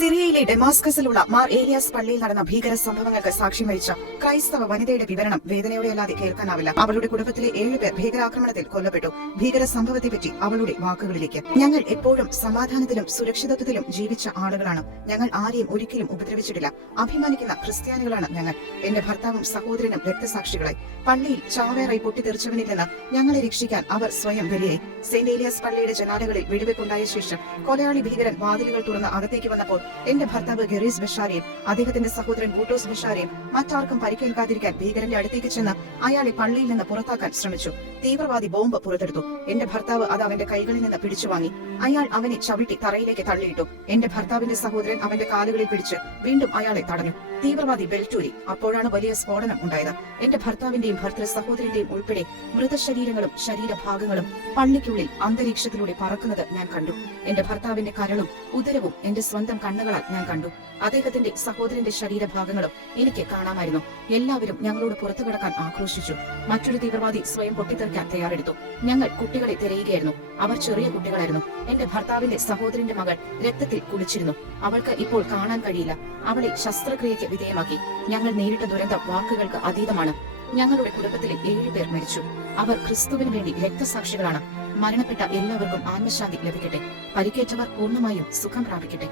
സിറിയയിലെ ഡെമാസ്കസിലുള്ള മാർ ഏലിയാസ് പള്ളിയിൽ നടന്ന ഭീകര സംഭവങ്ങൾക്ക് സാക്ഷ്യം വഹിച്ച ക്രൈസ്തവ വനിതയുടെ വിവരണം വേദനയോടെയല്ലാതെ കേൾക്കാനാവില്ല. അവളുടെ കുടുംബത്തിലെ ഏഴുപേർ ഭീകരാക്രമണത്തിൽ കൊല്ലപ്പെട്ടു. ഭീകര സംഭവത്തെപ്പറ്റി അവളുടെ വാക്കുകളിലേക്ക്. ഞങ്ങൾ എപ്പോഴും സമാധാനത്തിലും സുരക്ഷിതത്വത്തിലും ജീവിച്ച ആളുകളാണ്. ഞങ്ങൾ ആരെയും ഒരിക്കലും ഉപദ്രവിച്ചിട്ടില്ല. അഭിമാനിക്കുന്ന ക്രിസ്ത്യാനികളാണ് ഞങ്ങൾ. എന്റെ ഭർത്താവും സഹോദരനും രക്തസാക്ഷികളായി. പള്ളിയിൽ ചാവേറായി പൊട്ടിത്തെറിച്ചവനിൽ നിന്ന് ഞങ്ങളെ രക്ഷിക്കാൻ അവർ സ്വയം ബലിയായി സെന്റ് ഏലിയാസ് പള്ളിയുടെ ജനാലകളിൽ വെടിവെപ്പുണ്ടായ ശേഷം കൊലയാളി ഭീകരൻ വാതിലുകൾ തുറന്ന് അകത്തേക്ക് വന്നപ്പോൾ എന്റെ ഭർത്താവ് ഗറീസ് ബഷാരെയും അദ്ദേഹത്തിന്റെ സഹോദരൻ ബൂട്ടോസ് ബഷാരെയും മറ്റാർക്കും പരിക്കേൽക്കാതിരിക്കാൻ ഭീകരന്റെ അടുത്തേക്ക് ചെന്ന് അയാളെ പള്ളിയിൽ നിന്ന് പുറത്താക്കാൻ ശ്രമിച്ചു. തീവ്രവാദി ബോംബ് പുറത്തെടുത്തു. എന്റെ ഭർത്താവ് അത് അവന്റെ കൈകളിൽ നിന്ന് പിടിച്ചു വാങ്ങി. അയാൾ അവനെ ചവിട്ടി തറയിലേക്ക് തള്ളിയിട്ടു. എന്റെ ഭർത്താവിന്റെ സഹോദരൻ അവന്റെ കാലുകളിൽ പിടിച്ച് വീണ്ടും അയാളെ തടഞ്ഞു. തീവ്രവാദി ബെൽറ്റൂരി അപ്പോഴാണ് വലിയ സ്ഫോടനം ഉണ്ടായത്. എന്റെ ഭർത്താവിന്റെയും ഭർത്തൃ സഹോദരന്റെയും ഉൾപ്പെടെ മൃതശരീരങ്ങളും ശരീരഭാഗങ്ങളും പള്ളിക്കുള്ളിൽ അന്തരീക്ഷത്തിലൂടെ പറക്കുന്നത് ഞാൻ കണ്ടു. എന്റെ ഭർത്താവിന്റെ കരളും ഉദരവും എന്റെ സ്വന്തം കണ്ണുകളാൽ ഞാൻ കണ്ടു. അദ്ദേഹത്തിന്റെ സഹോദരന്റെ ശരീരഭാഗങ്ങളും എനിക്ക് കാണാമായിരുന്നു. എല്ലാവരും ഞങ്ങളോട് പുറത്തു കിടക്കാൻ ആക്രോശിച്ചു. മറ്റൊരു തീവ്രവാദി സ്വയം പൊട്ടിത്തെറിക്കാൻ തയ്യാറെടുത്തു. ഞങ്ങൾ കുട്ടികളെ തിരയുകയായിരുന്നു. അവർ ചെറിയ കുട്ടികളായിരുന്നു. എന്റെ ഭർത്താവിന്റെ സഹോദരന്റെ മകൾ രക്തത്തിൽ കുളിച്ചിരുന്നു. അവൾക്ക് ഇപ്പോൾ കാണാൻ കഴിയില്ല. അവളെ ശസ്ത്രക്രിയയ്ക്ക് വിധേയമാക്കി. ഞങ്ങൾ നേരിട്ട ദുരന്തം വാക്കുകൾക്ക് അതീതമാണ്. ഞങ്ങളുടെ കുടുംബത്തിലെ ഏഴുപേർ മരിച്ചു. അവർ ക്രിസ്തുവിന് വേണ്ടി രക്തസാക്ഷികളാണ്. മരണപ്പെട്ട എല്ലാവർക്കും ആത്മശാന്തി ലഭിക്കട്ടെ. പരിക്കേറ്റവർ പൂർണമായും സുഖം പ്രാപിക്കട്ടെ.